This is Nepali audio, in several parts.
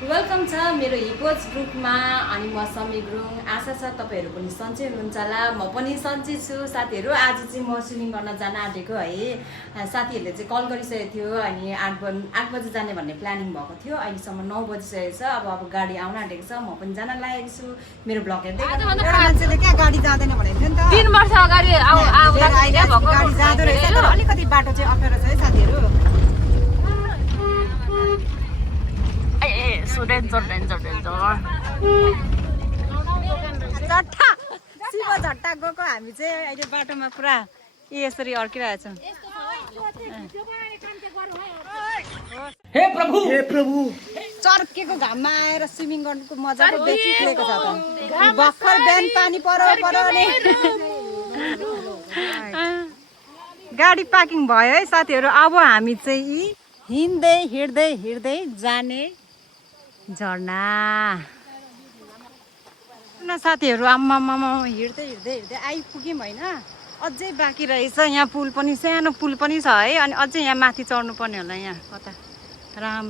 वेलकम छ मेरो हिपोज ग्रुपमा अनि म समी गुरुङ। आशा छ तपाईँहरू पनि सन्चै हुनुहुन्छ होला। म पनि सन्चै छु साथीहरू। आज चाहिँ म स्विमिङ गर्न जान आँटेको है। साथीहरूले चाहिँ कल गरिसकेको थियो अनि 8 बजे जाने भन्ने प्लानिङ भएको थियो। अहिलेसम्म 9 बजिसकेको छ। अब गाडी आउन आँटेको छ। म पनि जान लागेको छु। मेरो ब्लग हेर्दै मान्छेले क्या गाडी जाँदैन भनेको थियो नि त। 3 वर्ष अगाडि गाडी जाँदो रहेछ तर अलिकति बाटो चाहिँ अप्ठ्यारो छ है साथीहरू। झट्टा शिव झट्टा गएको हामी चाहिँ अहिले बाटोमा पुरा यसरी अड्किरहेछौँ। हे प्रभु चर्केको घाममा आएर स्विमिङ गर्नुको मजा पो देखिएको छ त। भर्खर बिहान पानी परो नि गाडी पार्किङ भयो है साथीहरू। अब हामी चाहिँ हिँड्दै हिँड्दै जाने झर्ना साथीहरू। आम्मामा हिँड्दै आइपुग्यौँ होइन। अझै बाँकी रहेछ। यहाँ पुल पनि सानो पुल पनि छ है। अनि अझै यहाँ माथि चढ्नु पर्ने होला। यहाँ कता राम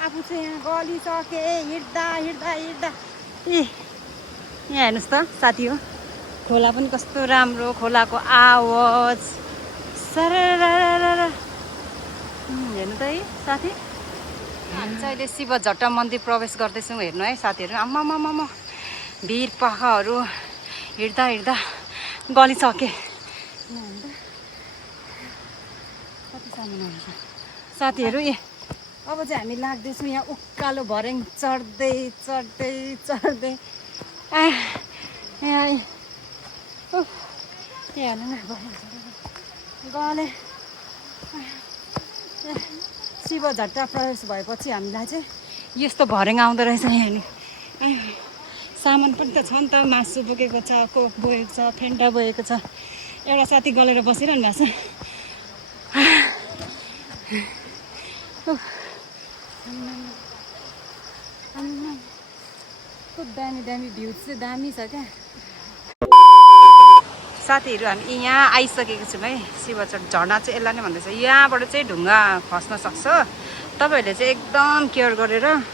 आफू चाहिँ यहाँ गलिसके हिँड्दा ए यहाँ हेर्नुहोस् त साथी हो। खोला पनि कस्तो राम्रो। खोलाको आवाज सर हेर्नु त है साथी। हामी चाहिँ अहिले शिव झट्टा मन्दिर प्रवेश गर्दैछौँ। हेर्नु है साथीहरू। आम्मामा भिर पाखाहरू हिँड्दा गलिसके। कति सामान साथीहरू। ए अब चाहिँ हामी लाग्दैछौँ यहाँ उकालो भर्याङ चढ्दै यहाँ हेर्नु न गले शिव झट्टा प्रवेश भएपछि हामीलाई चाहिँ यस्तो भर्याङ आउँदो रहेछ। हेर्नु सामान पनि त छ नि त। मासु बोकेको छ, कोक बोकेको छ, फेन्टा बोकेको छ। एउटा साथी गलेर बसिरहनु भएको छ। दामी भ्यू चाहिँ दामी छ क्या साथीहरू। हामी यहाँ आइसकेको छौँ है। शिव झर्ना चाहिँ यसलाई नै भन्दैछ। यहाँबाट चाहिँ ढुङ्गा खस्न सक्छ। तपाईँहरूले चाहिँ एकदम केयर गरेर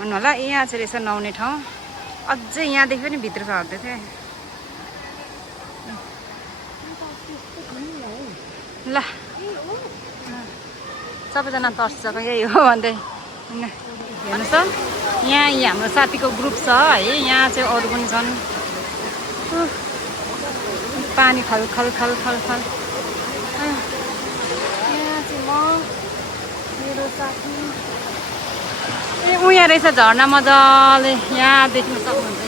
भन्नु होला। यहाँ चाहिँ रहेछ नुहाउने ठाउँ। अझै यहाँदेखि पनि भित्र झर्दै थियो ल। सबैजना तर्स यही हो भन्दै हेर्नुहोस् त। यहाँ हाम्रो साथीको ग्रुप छ है। यहाँ चाहिँ अरू पनि छन्। पानी खल यहाँ चाहिँ म मेरो साथी ए उहाँ रहेछ झर्ना मजाले यहाँ देख्न सक्नुहुन्छ।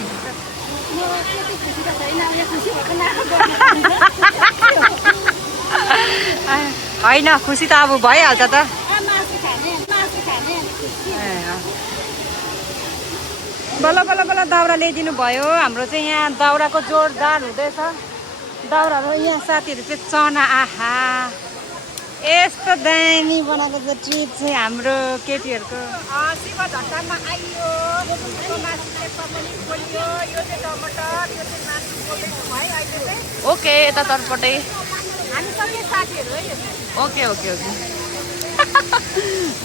होइन खुसी त अब भइहाल्छ त। बल्ल दाउरा ल्याइदिनु भयो। हाम्रो चाहिँ यहाँ दाउराको जोरदार हुँदैछ। दाउराहरू यहाँ साथीहरू चाहिँ चना आहा यस्तो दामी बनाएको छ ट्रिट चाहिँ हाम्रो केटीहरूको। शिव झट्टामा आइयो। यो चाहिँ टमाटर, यो चाहिँ मासु पोल्दैछौँ है अहिले चाहिँ। ओके यतातर्फटै हामी सबै साथीहरू है। ओके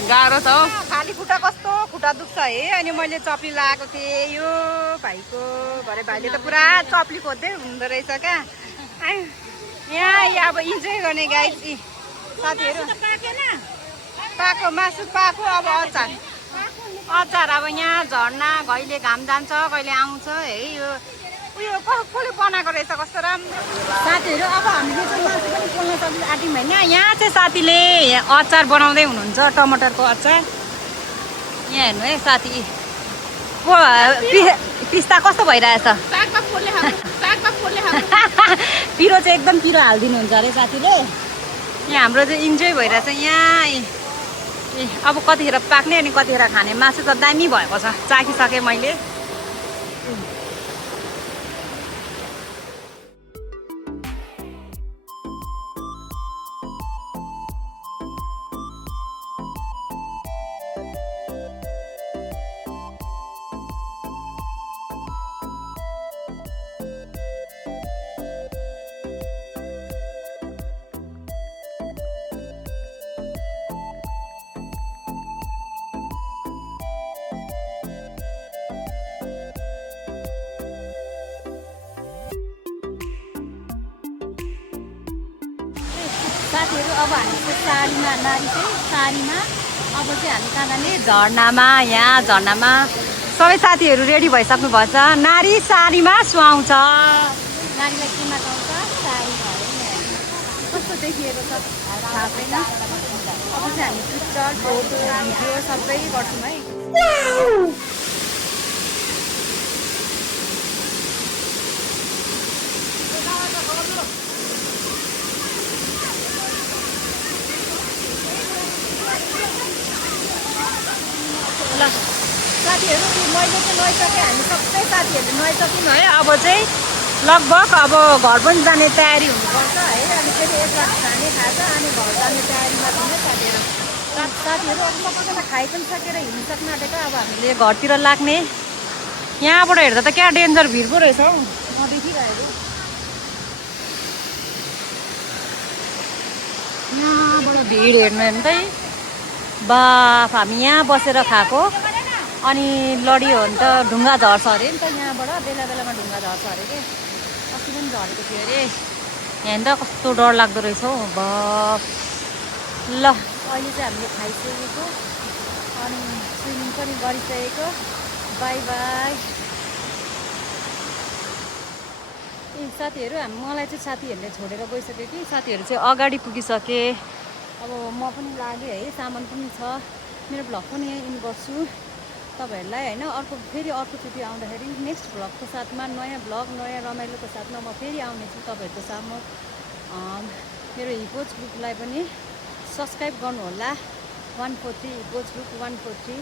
गाह्रो छ हौ। खाली खुट्टा कस्तो खुट्टा दुख्छ है। अनि मैले चप्ली लगाएको थिएँ यो भाइको भरे। भाइले त पुरा चप्ली खोज्दै हुँदो रहेछ क्या। यहाँ अब इन्जोय गर्ने गाइस साथीहरू। पाको मासु पाको। अब अचार अब यहाँ झर्ना कहिले घाम जान्छ कहिले आउँछ है। यो उयो कसले बनाएको रहेछ कस्तो राम्रो साथीहरू। अब हामीले चाहिँ मासु पनि पोल्न सक्छ आँट्यौँ होइन। यहाँ चाहिँ साथीले अचार बनाउँदै हुनुहुन्छ टमाटरको अचार। यहाँ हेर्नु है साथी। पिस्ता कस्तो भइरहेछ। पिरो चाहिँ एकदम पिरो हालिदिनुहुन्छ अरे साथीले। यहाँ हाम्रो चाहिँ इन्जोय भइरहेछ यहाँ। ए अब कतिखेर पाक्ने अनि कतिखेर खाने। मासु त दामी भएको छ। चाखिसकेँ मैले। साथीहरू अब हामी चाहिँ साडीमा नारी चाहिँ साडीमा अब चाहिँ हामी कहाँ जाने झर्नामा यहाँ झर्नामा सबै साथीहरू रेडी भइसक्नु भएछ नारी साडीमा सुहाउँछ नारीलाई केमा गाउँछ साडीमा कस्तो देखिएको छ थाहा छैन अब चाहिँ हामी पिक्चर फोटो भिडियो सबै गर्छौँ है ल साथीहरू मैले चाहिँ नुहाइसकेँ हामी सबै साथीहरूले नुहाइसक्यौँ है अब चाहिँ लगभग अब घर पनि जाने तयारी हुनुपर्छ है अनि फेरि एक रात खाने खान्छ अनि घर जाने तयारीमा पनि साथीहरू अब सबैजना खाइ पनि सकेर हिँडिसक्नु आँटेको अब हामीले घरतिर लाग्ने यहाँबाट हेर्दा त क्या डेन्जर भिड पो रहेछ हौ म देखिरहेको यहाँबाट भिड हेर्नु हेर्नु त बाफ हामी यहाँ बसेर खाएको अनि लडियो भने त ढुङ्गा झर्छ अरे नि त यहाँबाट बेला बेलामा ढुङ्गा झर्छ अरे के अस्ति पनि झरेको थियो अरे यहाँ त कस्तो डर लाग्दो रहेछ हौ बाफ ल अहिले चाहिँ हामीले खाइसकेको अनि स्विमिङ पनि गरिसकेको बाई बाई ए साथीहरू मलाई चाहिँ साथीहरूले छोडेर गइसक्यो कि साथीहरू चाहिँ अगाडि पुगिसके अब म पनि लागेँ है सामान पनि छ मेरो भ्लग पनि यहीँ इन गर्छु तपाईँहरूलाई होइन फेरि अर्कोचोटि आउँदाखेरि नेक्स्ट भ्लगको साथमा नयाँ भ्लग नयाँ रमाइलोको साथमा म फेरि आउनेछु तपाईँहरूको सामु मेरो हिपोज ग्रुपलाई पनि सब्सक्राइब गर्नुहोला 143 हिपोज ग्रुप 143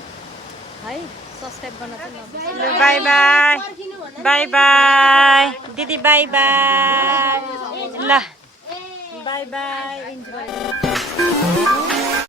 है सब्सक्राइब गर्न चाहिँ नबिर्सनु बाई बाई बाई बाई दिदी बाई बाई ल बाई बाई इन्जोय